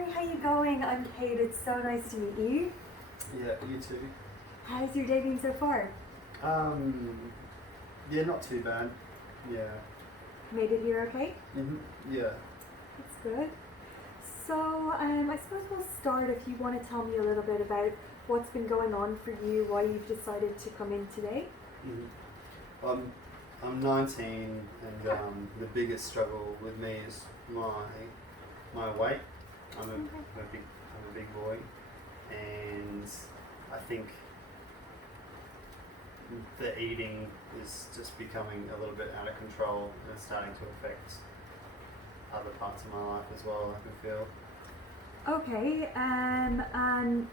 Lorrie, how you going? I'm Kate. It's so nice to meet you. Yeah, you too. How's your day been so far? Um, yeah, not too bad. Yeah. Made it here okay? Yeah. That's good. So, I suppose we'll start if you want to tell me a little bit about what's been going on for you, why you've decided to come in today. I'm 19, and the biggest struggle with me is my weight. I'm a big boy, and I think the eating is just becoming a little bit out of control, and it's starting to affect other parts of my life as well. I can feel. Okay, and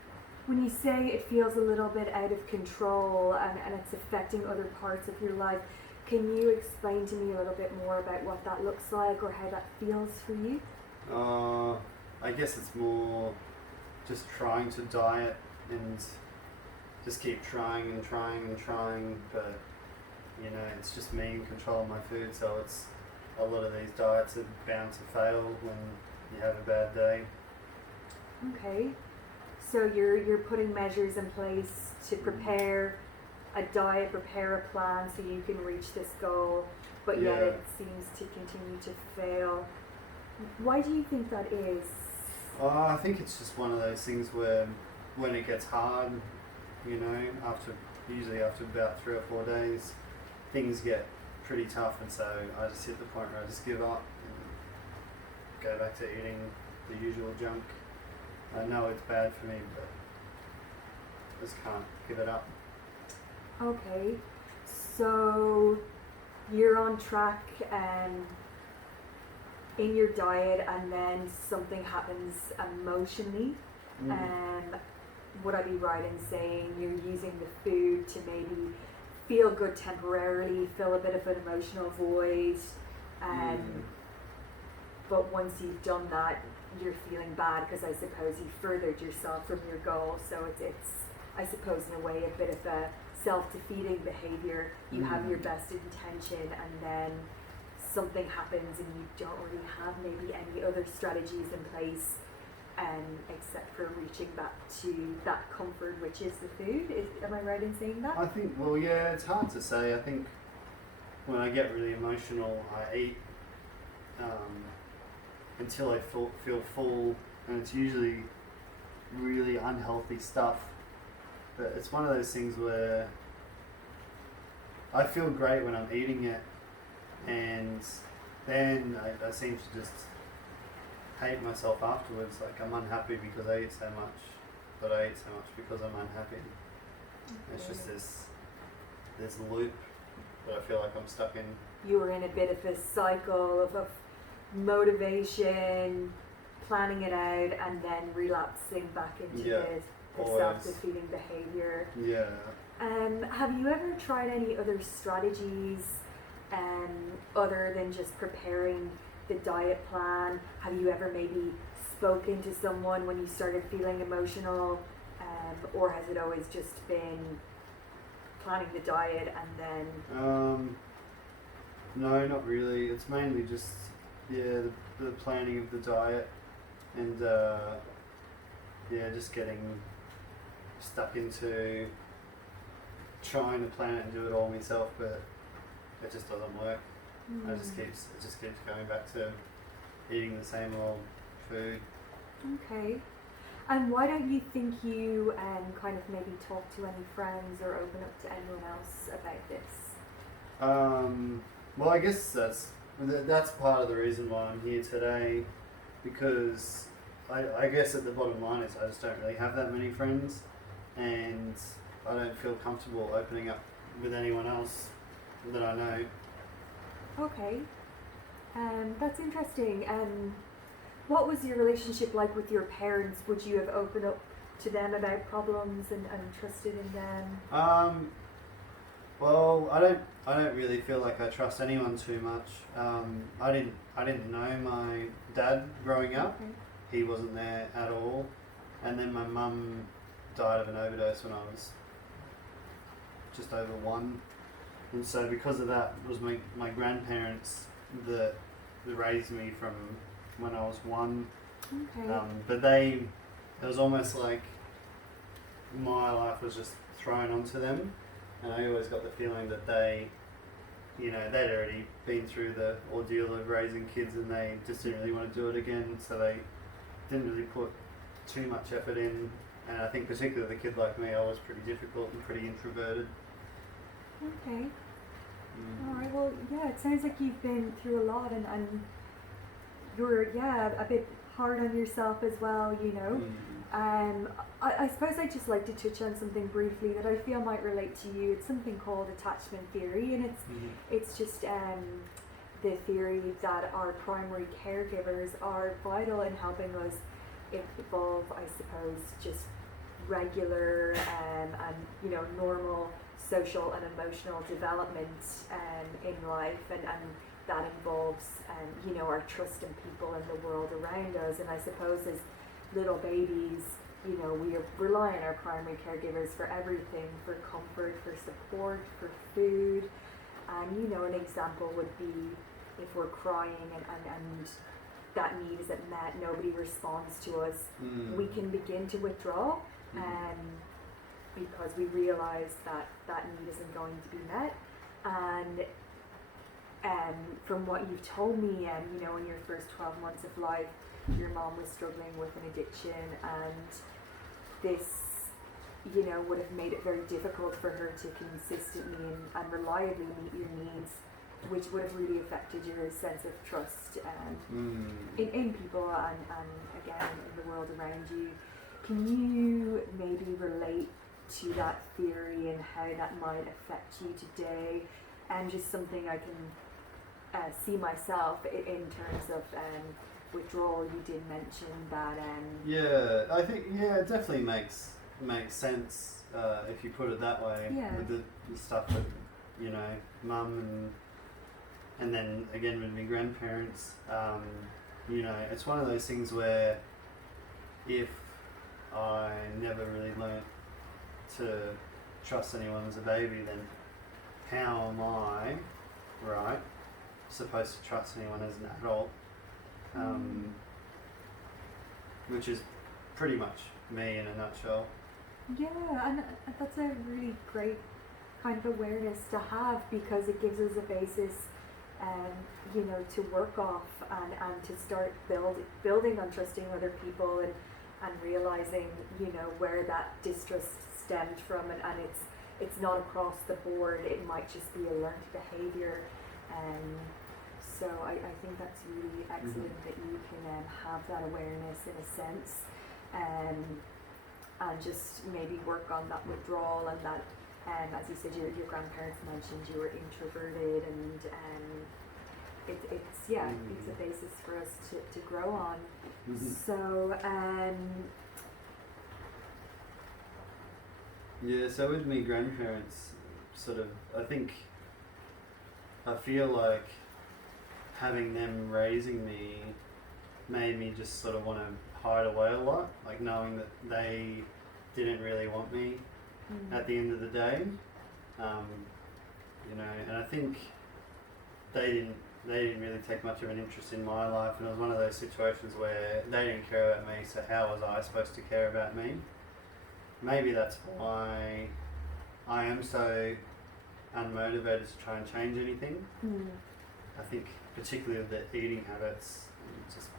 when you say it feels a little bit out of control and it's affecting other parts of your life, can you explain to me a little bit more about what that looks like or how that feels for you? I guess it's more just trying to diet and just keep trying and trying and trying, but it's just me in control of my food, so it's a lot of these diets are bound to fail when you have a bad day. Okay, so you're putting measures in place to prepare a diet, prepare a plan so you can reach this goal, but yet it seems to continue to fail. Why do you think that is? I think it's just one of those things where when it gets hard, usually after about 3 or 4 days, things get pretty tough, and so I just hit the point where I just give up and go back to eating the usual junk. I know it's bad for me, but I just can't give it up. Okay, so you're on track in your diet, and then something happens emotionally. Would I be right in saying you're using the food to maybe feel good temporarily, fill a bit of an emotional void, but once you've done that, you're feeling bad because I suppose you furthered yourself from your goal. So it's I suppose in a way a bit of a self-defeating behavior. You have your best intention, and then something happens and you don't really have maybe any other strategies in place except for reaching back to that comfort, which is the food. Am I right in saying that? I think, it's hard to say. I think when I get really emotional, I eat until I feel full, and it's usually really unhealthy stuff. But it's one of those things where I feel great when I'm eating it, and then I seem to just hate myself afterwards. Like, I'm unhappy because I eat so much, but I eat so much because I'm unhappy. Okay. It's just this loop that I feel like I'm stuck in. You were in a bit of a cycle of motivation, planning it out, and then relapsing back into the self-defeating behavior. Yeah. Have you ever tried any other strategies other than just preparing the diet plan? Have you ever maybe spoken to someone when you started feeling emotional, or has it always just been planning the diet and then? No, not really. It's mainly just the planning of the diet, and just getting stuck into trying to plan it and do it all myself, but it just doesn't work. It just keeps going back to eating the same old food. Okay. And why don't you think you kind of maybe talk to any friends or open up to anyone else about this? Well, I guess that's part of the reason why I'm here today, because I guess at the bottom line is I just don't really have that many friends, and I don't feel comfortable opening up with anyone else that I know. Okay, that's interesting. What was your relationship like with your parents? Would you have opened up to them about problems and trusted in them? Well, I don't really feel like I trust anyone too much. I didn't know my dad growing up. Okay. He wasn't there at all, and then my mum died of an overdose when I was just over 1. And so because of that, it was my grandparents that raised me from when I was 1 Okay. But it was almost like my life was just thrown onto them, and I always got the feeling that they, they'd already been through the ordeal of raising kids, and they just didn't really want to do it again, so they didn't really put too much effort in. And I think particularly the kid like me, I was pretty difficult and pretty introverted. Okay. All right. Well, yeah. It sounds like you've been through a lot, and you're a bit hard on yourself as well. I suppose I'd just like to touch on something briefly that I feel might relate to you. It's something called attachment theory, and it's just the theory that our primary caregivers are vital in helping us evolve, I suppose, just regular and normal social and emotional development in life, and that involves our trust in people and the world around us. And I suppose as little babies, we rely on our primary caregivers for everything, for comfort, for support, for food. And an example would be if we're crying and that need isn't met, nobody responds to us, we can begin to withdraw, because we realize that need isn't going to be met. And from what you've told me, in your first 12 months of life, your mom was struggling with an addiction, and this would have made it very difficult for her to consistently and reliably meet your needs, which would have really affected your sense of trust in people and again in the world around you. Can you maybe relate to that theory and how that might affect you today, and just something I can see myself in terms of withdrawal? You did mention that. I think it definitely makes sense if you put it that way. With the stuff that mum and then again with my grandparents. It's one of those things where if I never really learnt to trust anyone as a baby, then how am I, supposed to trust anyone as an adult? Which is pretty much me in a nutshell. Yeah, and that's a really great kind of awareness to have, because it gives us a basis to work off and to start building on trusting other people and realizing where that distrust stemmed from, and it's not across the board. It might just be a learned behavior. So I think that's really excellent that you can have that awareness in a sense, and just maybe work on that withdrawal, and that as you said, your grandparents mentioned you were introverted, and it's a basis for us to grow on. So so with me grandparents, I feel like having them raising me made me just sort of want to hide away a lot, like knowing that they didn't really want me at the end of the day, and I think they didn't really take much of an interest in my life, and it was one of those situations where they didn't care about me, so how was I supposed to care about me? Maybe that's why I am so unmotivated to try and change anything. I think particularly with the eating habits, it just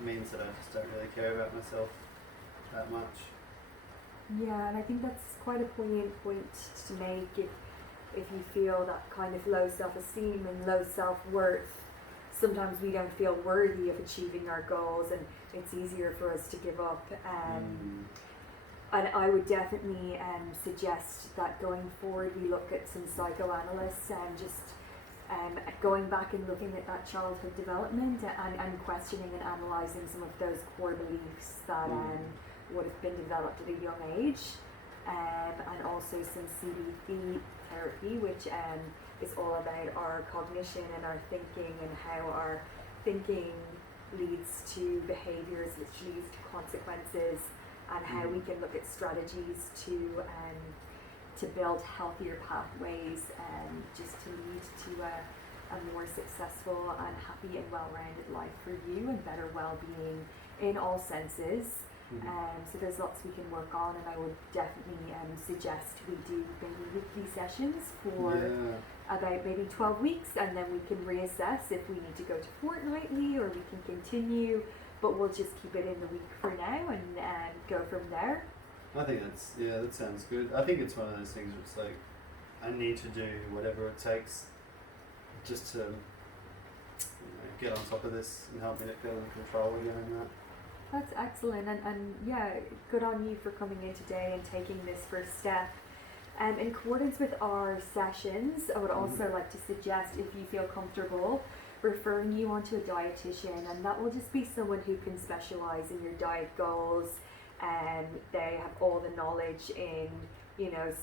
means that I just don't really care about myself that much. Yeah, and I think that's quite a poignant point to make. If you feel that kind of low self-esteem and low self-worth, sometimes we don't feel worthy of achieving our goals, and it's easier for us to give up. And I would definitely suggest that going forward we look at some psychoanalysts and just going back and looking at that childhood development and questioning and analysing some of those core beliefs that would have been developed at a young age, and also some CBT therapy, which is all about our cognition and our thinking, and how our thinking leads to behaviours, which leads to consequences, and how we can look at strategies to build healthier pathways, just to lead to a more successful and happy and well-rounded life for you and better well-being in all senses. So there's lots we can work on, and I would definitely suggest we do maybe weekly sessions for about maybe 12 weeks, and then we can reassess if we need to go to fortnightly or we can continue, but we'll just keep it in the week for now and go from there. I think that sounds good. I think it's one of those things where it's like, I need to do whatever it takes just to get on top of this and help me to feel in control again and that. That's excellent, and yeah, good on you for coming in today and taking this first step. In accordance with our sessions, I would also like to suggest, if you feel comfortable, referring you onto a dietitian, and that will just be someone who can specialize in your diet goals, and they have all the knowledge in,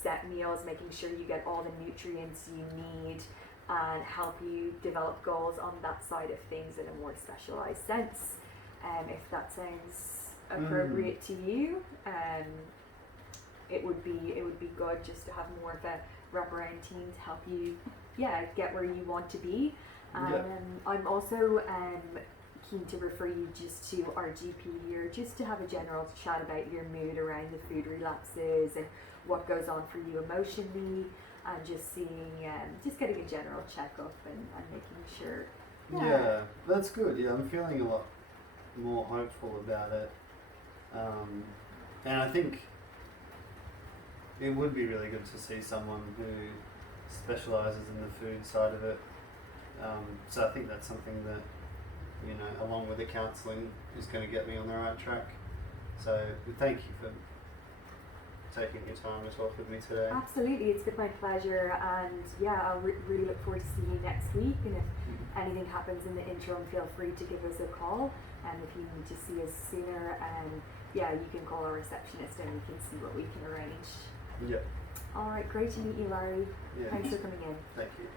set meals, making sure you get all the nutrients you need, and help you develop goals on that side of things in a more specialized sense. If that sounds appropriate to you, it would be good just to have more of a wraparound team to help you, get where you want to be. I'm also keen to refer you just to our GP here, just to have a general chat about your mood around the food relapses and what goes on for you emotionally, and just seeing, just getting a general checkup and making sure. Yeah, that's good. Yeah, I'm feeling a lot more hopeful about it, and I think it would be really good to see someone who specialises in the food side of it. So I think that's something that, along with the counselling, is going to get me on the right track. So thank you for taking your time to talk with me today. Absolutely, it's been my pleasure, and I'll really look forward to seeing you next week, and if anything happens in the interim, feel free to give us a call, and if you need to see us sooner, you can call our receptionist and we can see what we can arrange. Yep. Alright, great to meet you, Lorrie. Yeah. Thanks for coming in. Thank you.